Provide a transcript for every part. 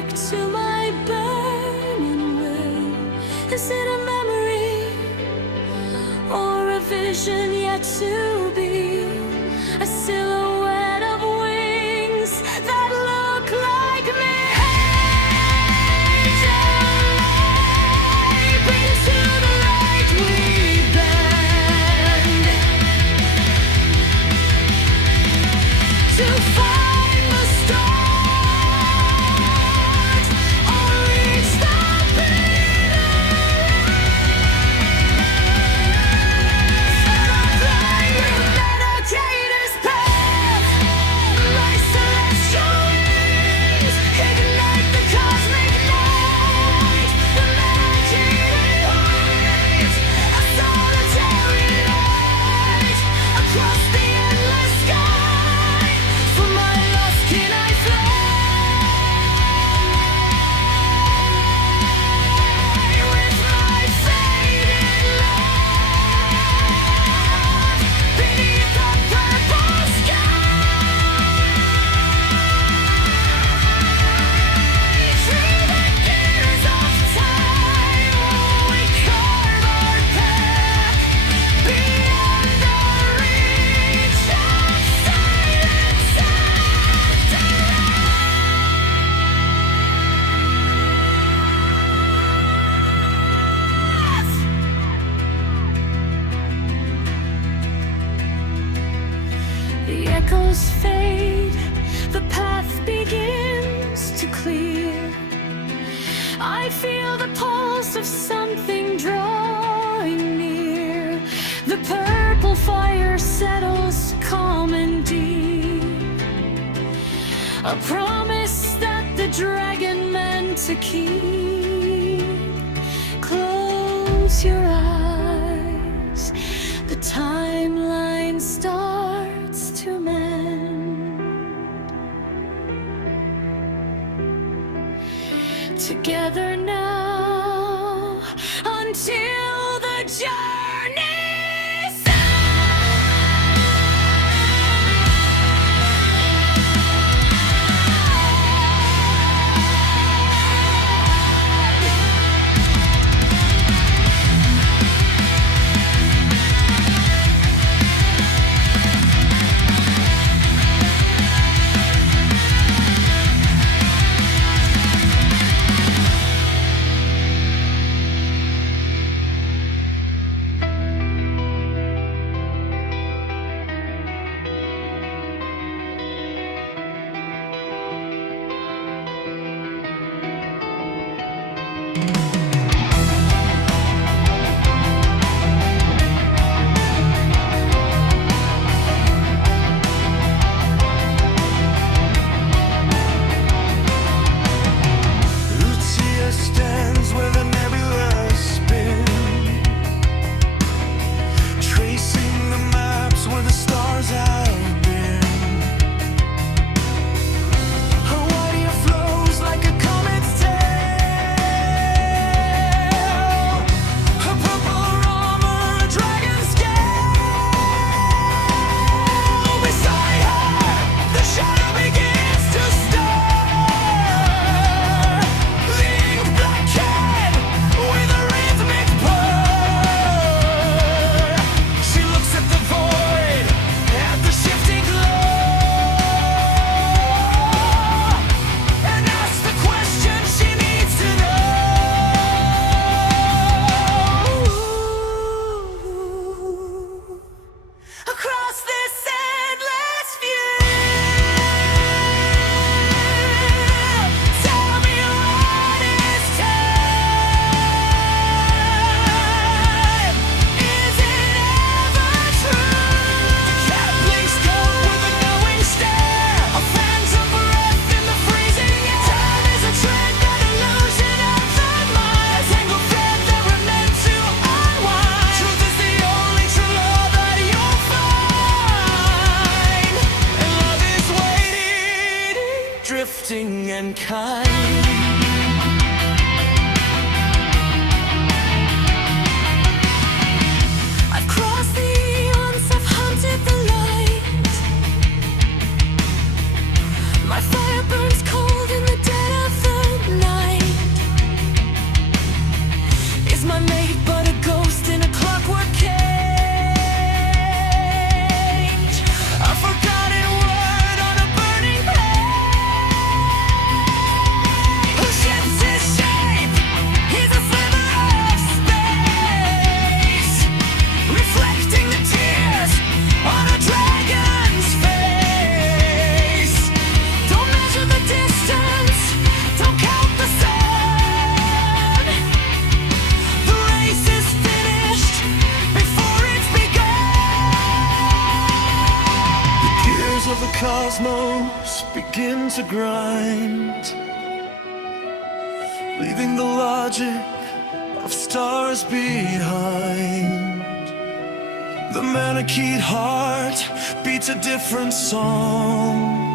brick to my burning will. Is it a memory or a vision yet to be? A silhouette of wings that look like me. Bring to the light we bend to find the stars or reach the meditators path. My celestial wings ignite the cosmic night. The meditating light, a solitary light across the endless sky. For my lost can I fly with my faded love beneath the purple sky. Through the gears of time, we carve our path beyond the reach of silence and death. The echoes fade, the path begins to clear. I feel the pulse of something drawing near. The purple fire settles calm and deep, a promise that the dragon meant to keep. Close your eyes, the timeline starts to mend. Together now until the journey's Lucia stands where the nebula spins, tracing the maps where the stars have been. Her white hair flows like a comet's tail. Her purple armor, a dragon scale. Beside her, the shadow begins to stir, leaving black cat with a rhythmic purr. She looks at the void, at the shifting glow, and asks the question she needs to know. Across this endless view, tell me what is time? Is it ever true? The cat blinks cold with a knowing stare, a phantom breath in the freezing air. Time is a trick, an illusion of the mind, a tangled thread that we're meant to unwind. Truth is the only true law that you'll find, and love is waiting, drifting and kind. I've crossed the eons, I've hunted the light. My fire burns cold in the dead of the begin to grind, leaving the logic of stars behind. The manicheed heart beats a different song,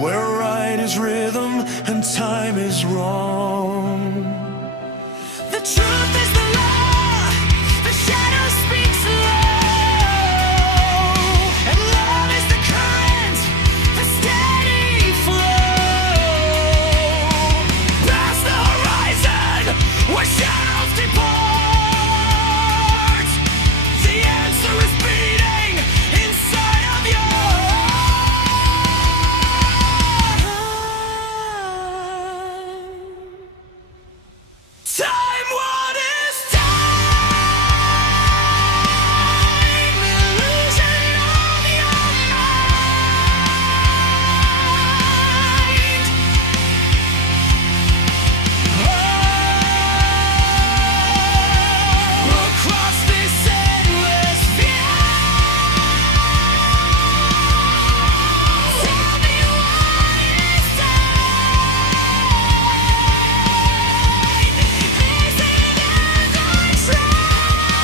where right is rhythm and time is wrong. The truth is the law, the shadow speaks low, and love is the current, the steady flow. Past the horizon, where shadows depart, the answer is beating inside of your time. What is time? Illusion of your mind. Across this endless view, tell me what is time? Is it ever true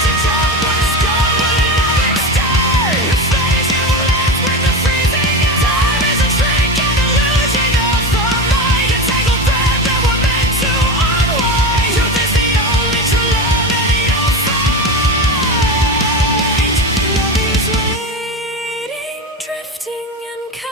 to tell what's gone when nothing's done? The face you left with the freezing air. Time is a trick, an illusion of the mind, a tangled thread that we're meant to unwind. Truth is the only true love that you'll find. Love is waiting, drifting and kind.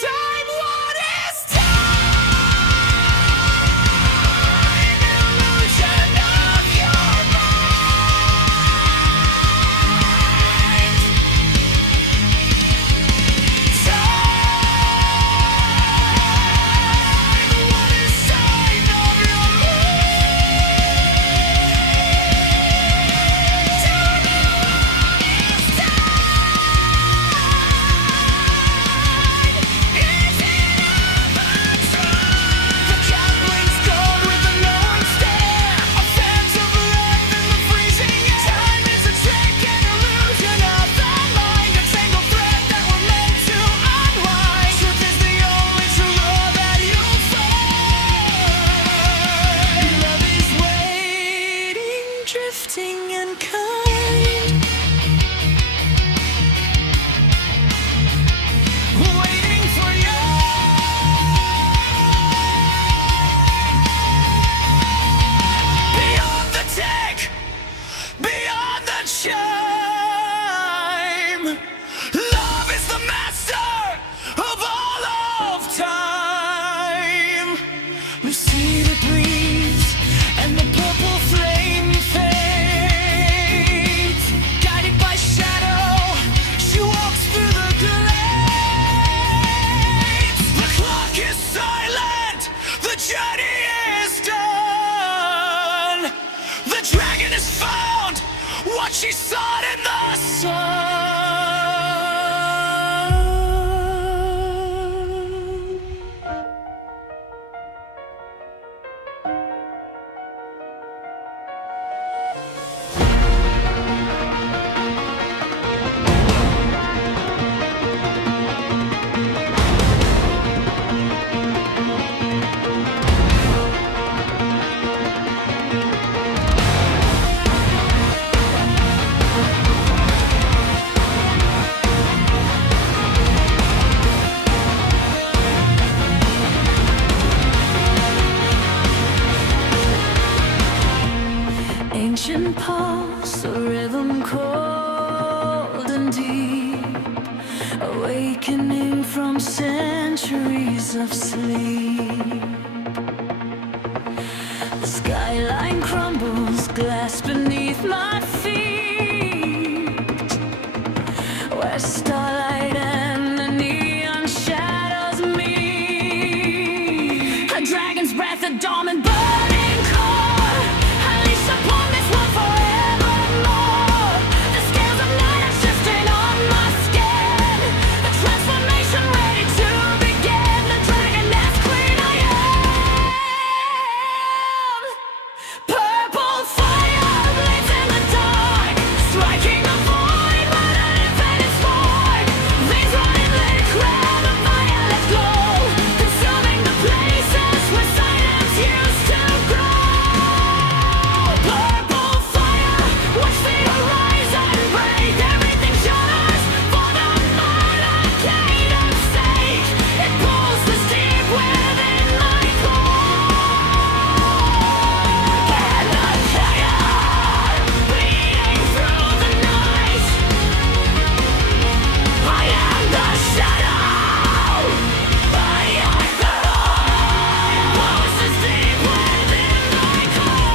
Time, what is time? Illusion of your mind. Time, what is sign of your mood? Tell me what is time? Is it ever true? The cat blinks gold with a knowing stare, a phantom breath in the freezing air. Time is a trick, an illusion of the mind, a tangled thread that we're meant to unwind. Truth is the only true love that you'll find. Love is waiting, drifting and kind, waiting for you. Beyond the tick, beyond the chime, love is the master of all of time. We see the breeze and the purple flame fades, guided by shadow, she walks through the glades. The clock is silent, the journey is done. The dragon has found what she sought in the sun. Ancient pulse, a rhythm cold and deep, awakening from centuries of sleep. The skyline crumbles, glass beneath my feet. starlight and the neon shadows meet. A dragon's breath, a dawn and burning core, unleashed upon this world forevermore. The scales of night are shifting on my skin, a transformation ready to begin. The dragoness queen I am. Purple fire bleeds in the dark, striking the void with an infinite spark. Veins running liquid, a violet glow, consuming the places where silence used to grow. Purple fire, watch the horizon break. Everything shudders for the monocated sake. It pulls the deep within my core. Can the fire bleeding through the night? I am the shadow. I am the light. Pulls the deep within my core.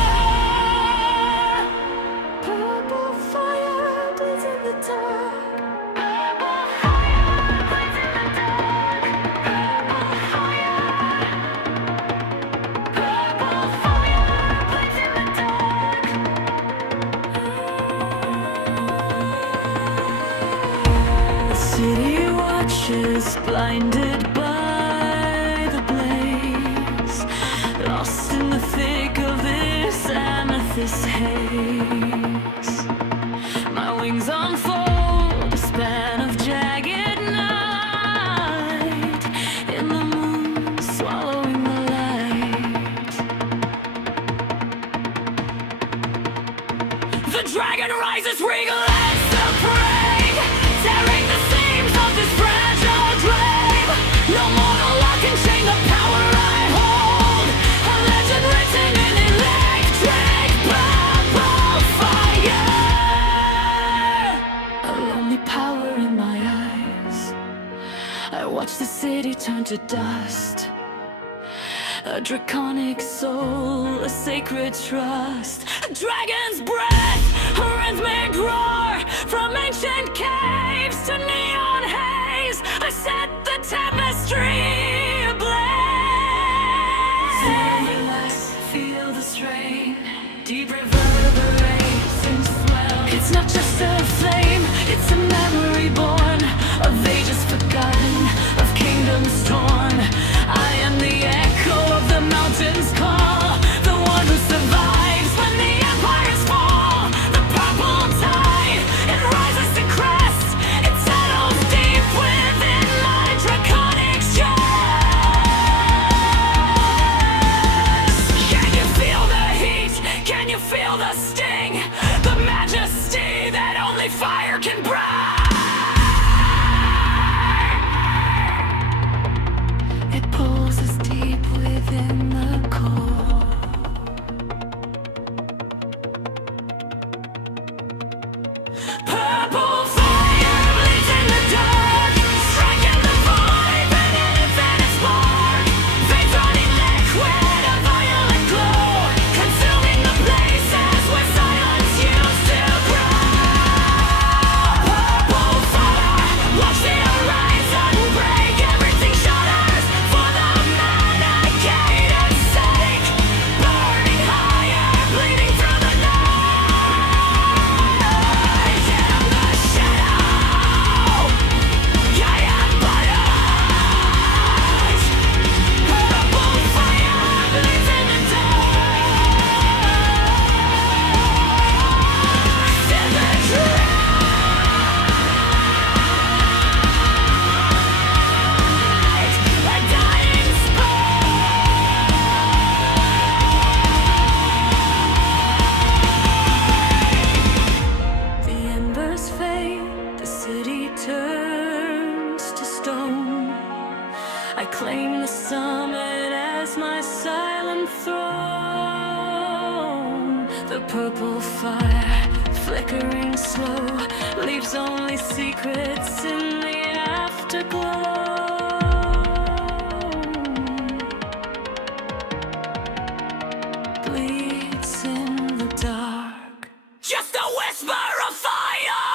Purple fire bleeds in the dark. Purple fire bleeds in the dark. Purple fire. Purple fire bleeds in the dark. The city watches, blinded by the blaze, lost in the thick of this amethyst haze. My wings unfold, a span of jagged night, in the moon swallowing the light. The dragon rises regal and supreme, tearing the seams of this fragile dream. No mortal law can chain the power I hold, a legend written in electric purple fire. A lonely power in my eyes, I watch the city turn to dust. A draconic soul, a sacred trust. A dragon's breath, a rhythmic roar, from ancient caves to neon haze. I set the tapestry ablaze. Relax, feel the strain, deep reverberates and swells. It's not just a flame, it's a memory born of ages forgotten, of kingdoms torn. I am the echo of the mountains' call, the one who survives when the empires fall. The purple tide, it rises to crest, it settles deep within my draconic chest. Can you feel the heat? Can you feel the sting? The majesty that only fire can bring. It pulls us deep within the core. Purple fire bleeds in the dark, striking the void with an infinite spark. Veins running liquid, a violet glow, consuming the places where silence used to grow. Purple fire, watch the horizon break. Everything shudders for the monocated sake. Burning higher, bleeding through the night. I am the shadow. I am the light. Purple fire bleeds in the dark. In the drift, a dying spark. The embers fade, the city turns to stone. I claim the summit as my silent throne. The purple fire, flickering slow, leaves only secrets in the afterglow. Bleeds in the dark. Just a whisper of fire.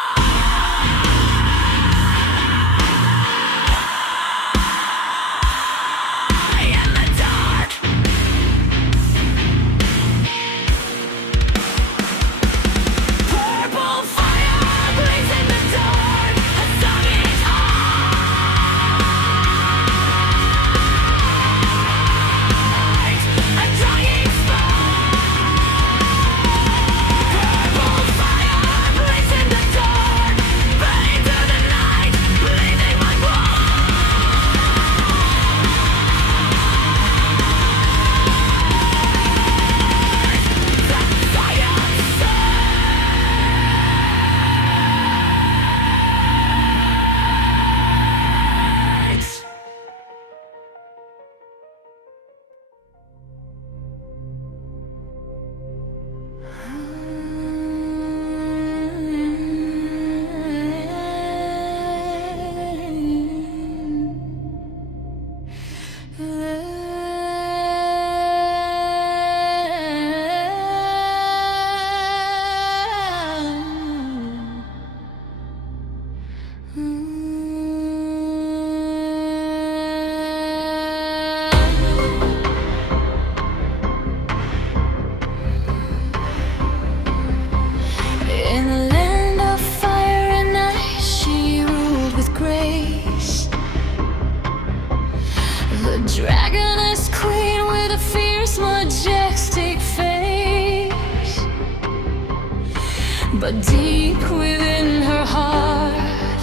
But deep within her heart,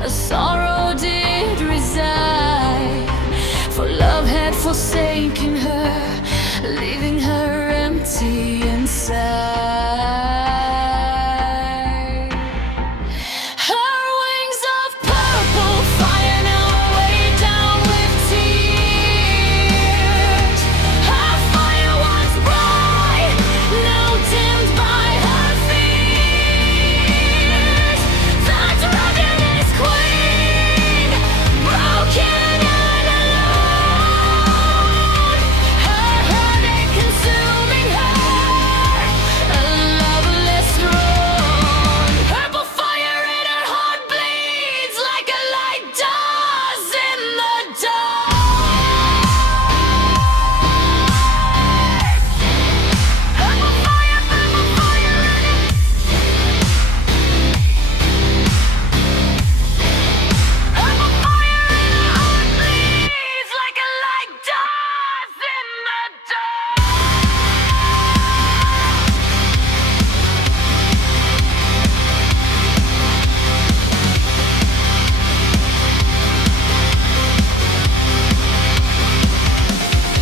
a sorrow did reside, for love had forsaken her, leaving her empty inside. Her wings of purple fire now weighed down with tears. Her fire once bright, now dimmed by her fears. The dragon is queen, broken and alone. Her heartache consuming her, a loveless throne. Purple fire in her heart bleeds like a light does in the dark. Purple fire in it. Purple fire in her heart bleeds like a light does in the dark.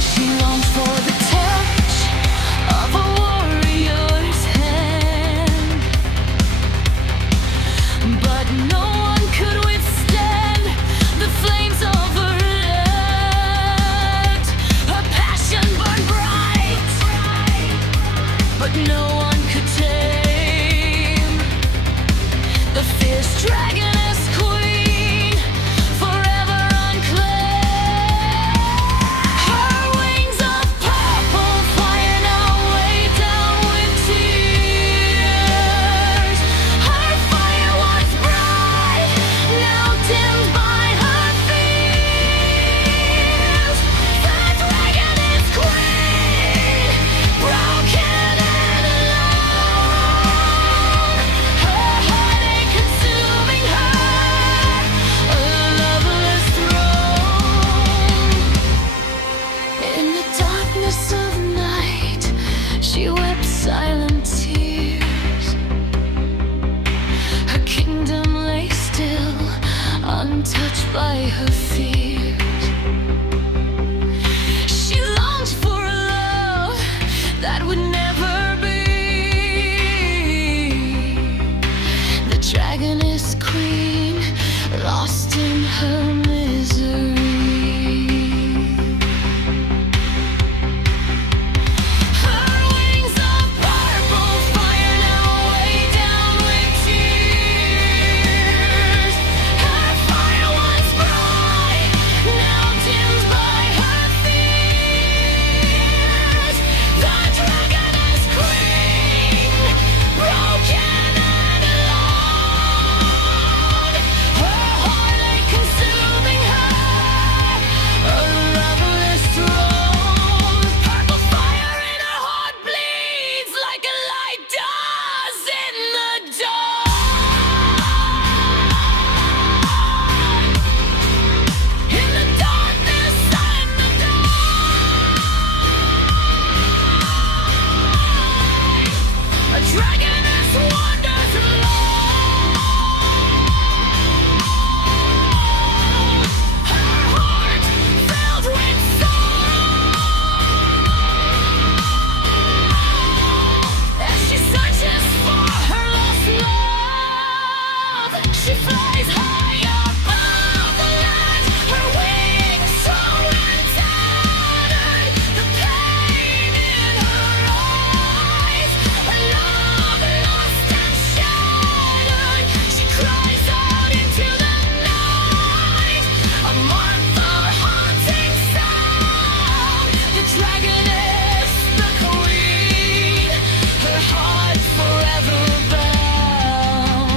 She longed for the touch of a warrior's hand, but no one could withstand the flames of her lust. Her passion burned bright, but no one could tame the fierce dragoness queen, forever unclaimed. Her wings of purple fire now weighed down with tears. Her fire once bright, now dimmed by her fears. The dragon is queen, broken and alone. Her heartache consuming her, a loveless throne. In the darkness of night, she wept silent tears. Her kingdom lay still, untouched by her fears. She longed for a love that would never be. The dragoness queen, lost in her misery. Her wings of purple fire now weighed down with tears. Her fire once bright, now dimmed by her fears. The dragoness queen, broken and alone. Her heartache consuming her, a loveless throne. Purple fire in her heart bleeds like a light does in the dark. In the darkness and the dark, a dragoness wanders alone. Her heart filled with sorrow, as she searches for her lost love. She flies high above the land, her wings torn and tattered, the pain in her eyes, a love lost and shattered. She cries out into the night, a monster haunting sound. The dragoness, the queen, her heart forever bound.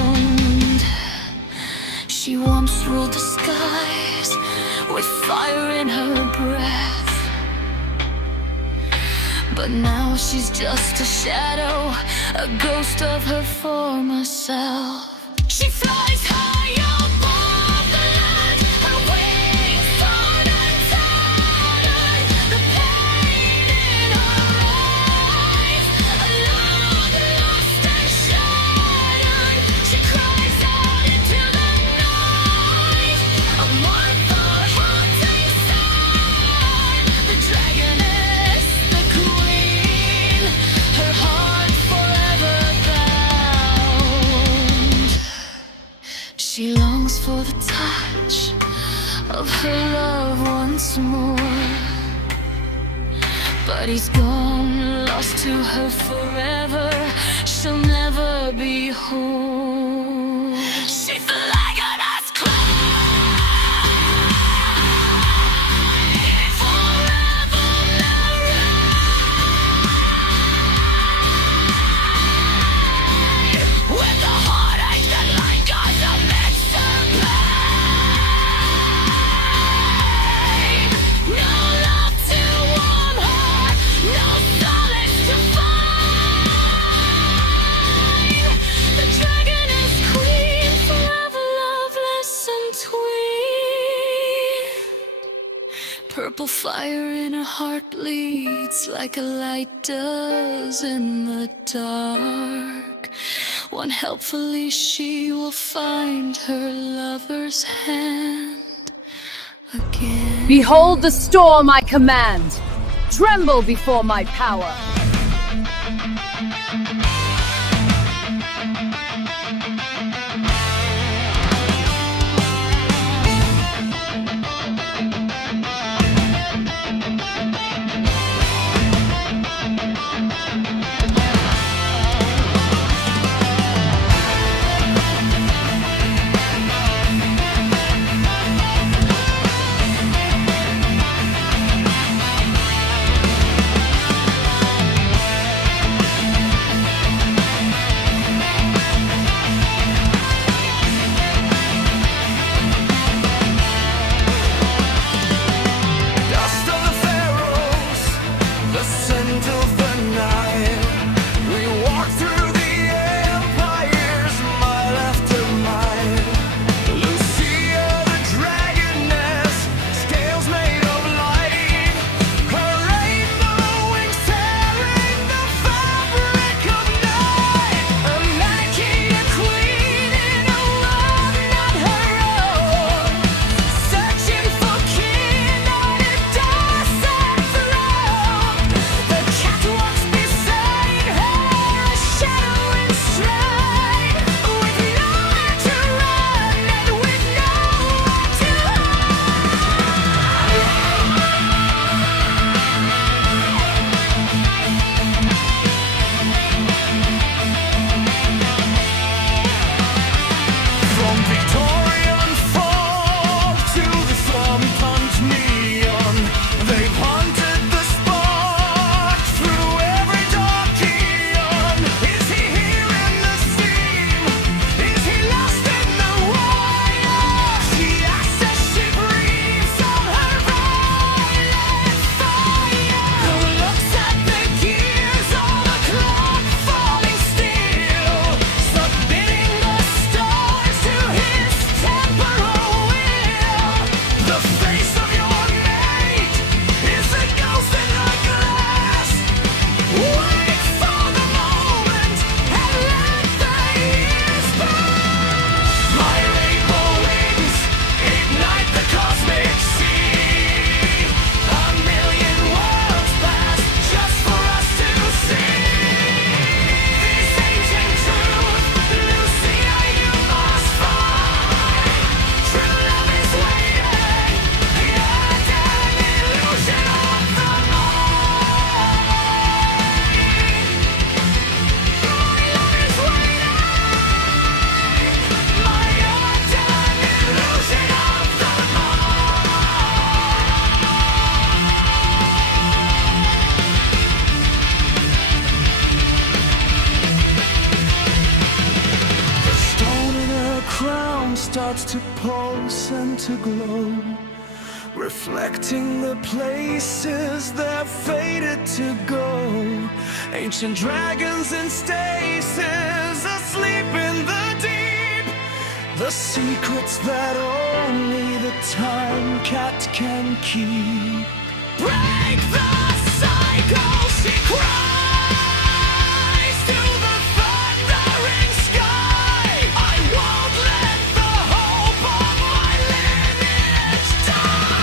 She once ruled the skies with fire in her breath, but now she's just a shadow, a ghost of her former self. She flies high above the land, her wings torn and tattered, the pain in her eyes, a love lost and shattered. of her love once more. But he's gone, lost to her forever. She'll never be whole. She's like an ice purple fire in her heart bleeds like a light does in the dark. One helpfully she will find her lover's hand again. Behold the storm I command! Tremble before my power! Starts to pulse and to glow, reflecting the places they're fated to go. Ancient dragons in stasis, asleep in the deep. The secrets that only the time cat can keep. Break the cycle, she cries to the thundering sky. I won't let the hope of my lineage die.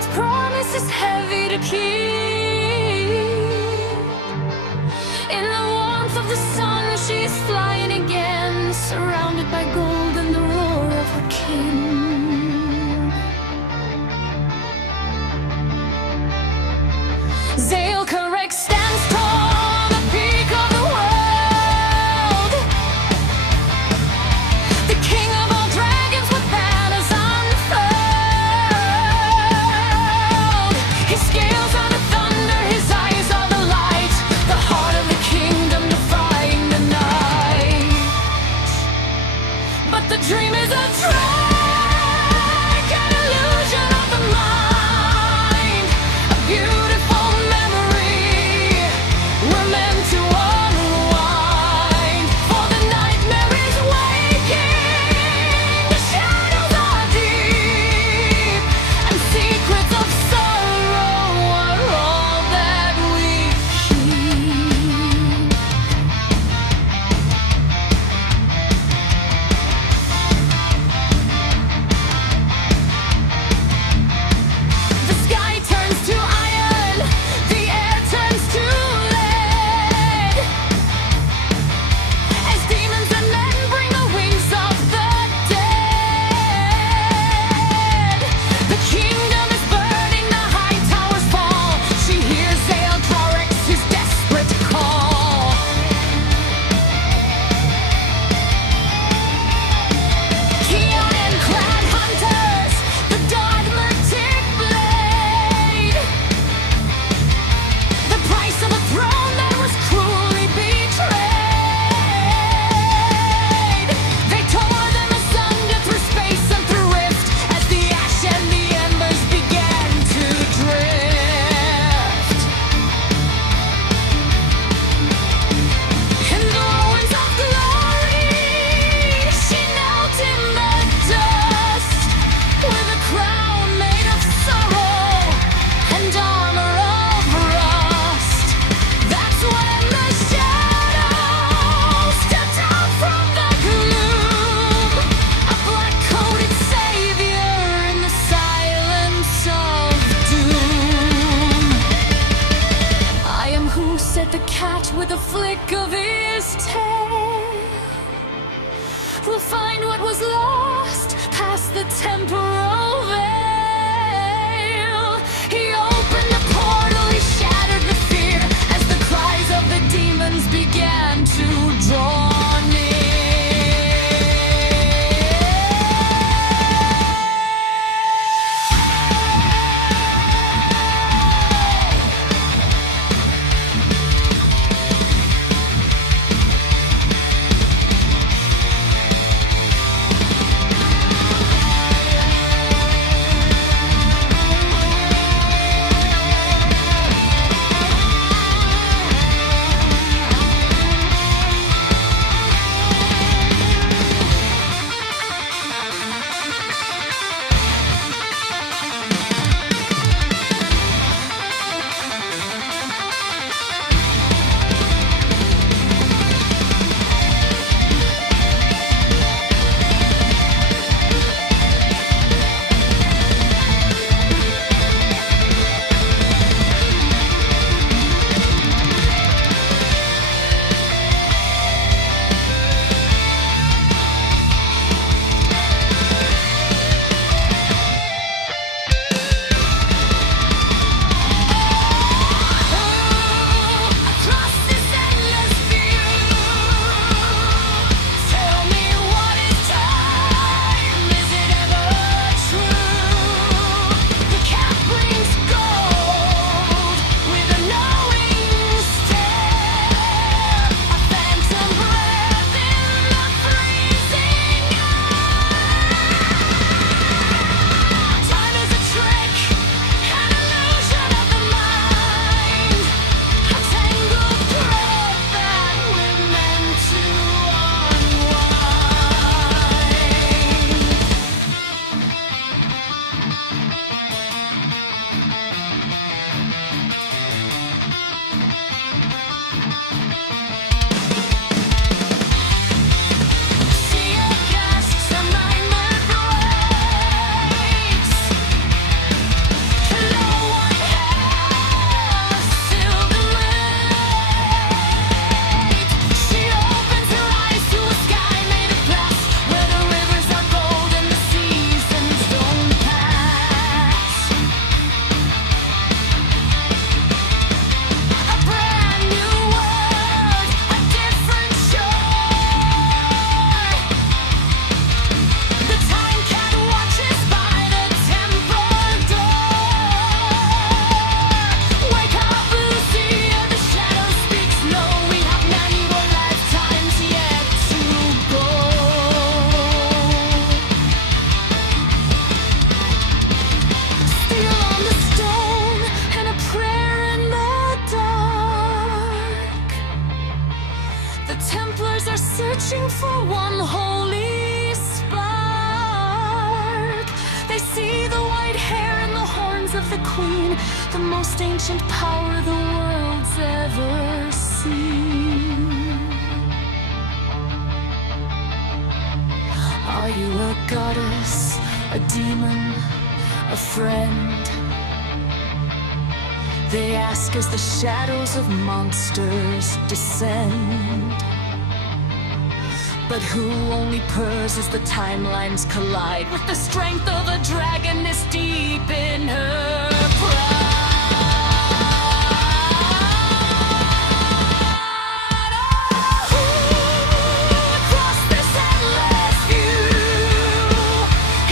Its promise is heavy to keep. In the warmth of the sun, she is flying again, surrounded by gold and the roar of her king. Zale correct stands tall on the peak of the world, the king of all dragons with banners unfurled. His scales are the thunder, his eyes are the light, the heart of the kingdom defying the night. But the dream is a trick, an illusion of the mind, a beautiful memory we're meant to unwind. For the nightmare is waking, the shadows are deep, and secrets of sorrow are all that we keep. The sky turns to iron, the air turns to lead, as demons and men bring the wings of the dead. The kingdom is burning, the high towers fall. She hears Zale Corrects his desperate call. Keon-clad hunters, the dogmatic blade, the price of a throne that was cruelly betrayed. They tore them asunder through space and through rift, as the ash and the embers began to drift. In the ruins of glory, she knelt in the dust, with a crown made of sorrow and armor of rust. That's when the shadows stepped out from the gloom, a black-coated savior in the silence of doom. I am who said the cat with a flick of his tail will find what was lost past the temporal veil. He opened the portal, he shattered the fear, as the cries of the demons began to draw near. queen, the most ancient power the world's ever seen. Are you a goddess, a demon, a friend? They ask as the shadows of monsters descend. But who only purrs as the timelines collide with the strength of a dragon this deep in her pride. Oh, across this endless view,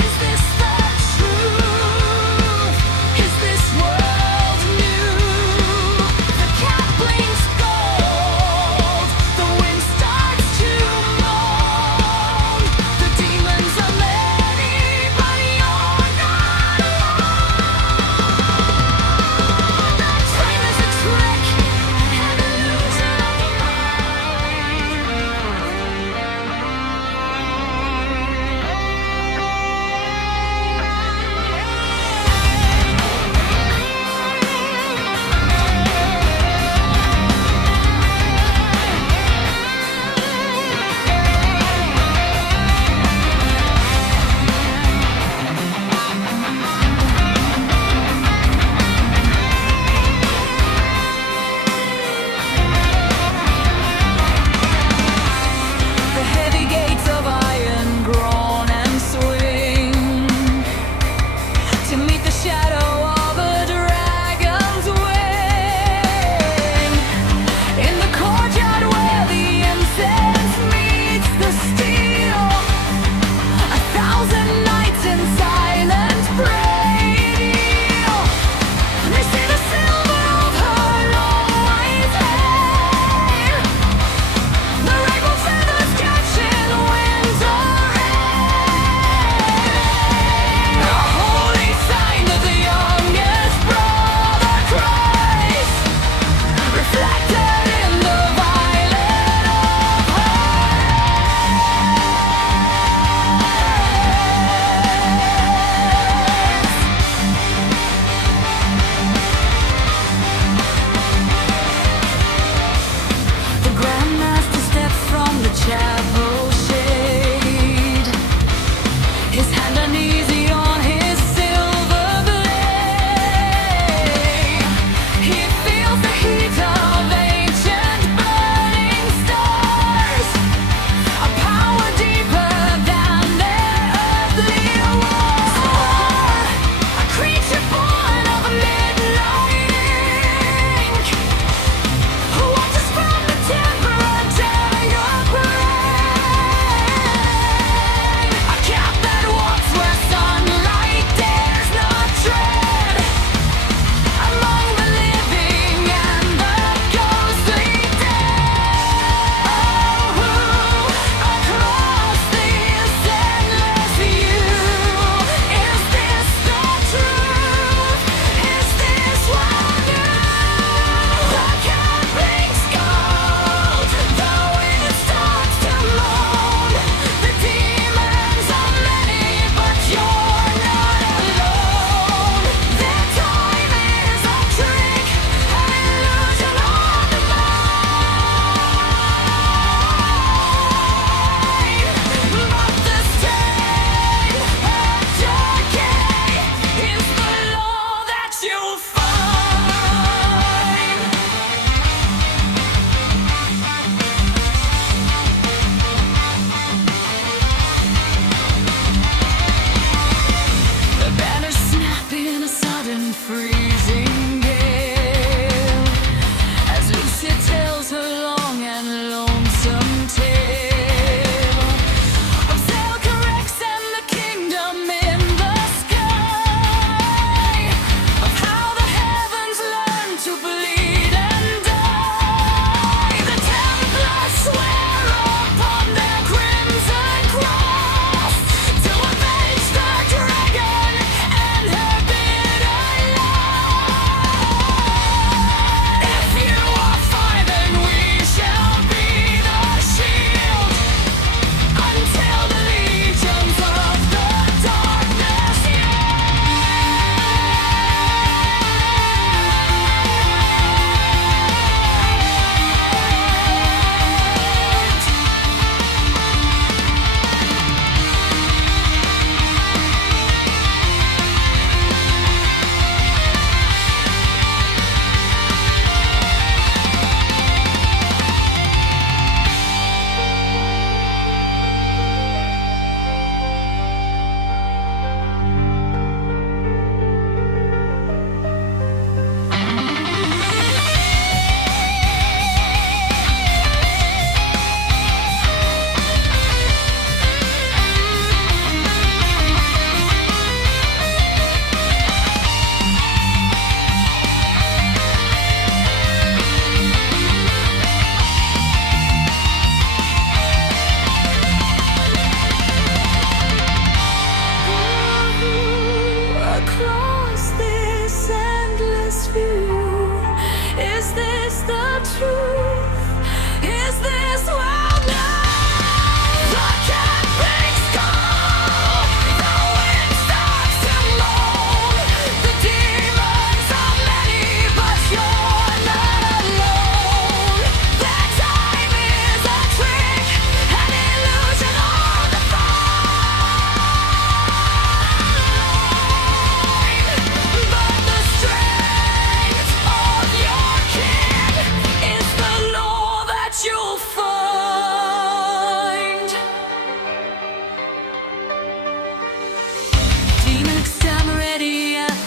is this the truth? Is this world new? The cat blinks gold, the wind starts to moan. The demons are many, but you're not alone.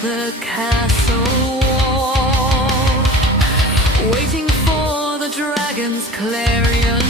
the castle wall, waiting for the dragon's clarion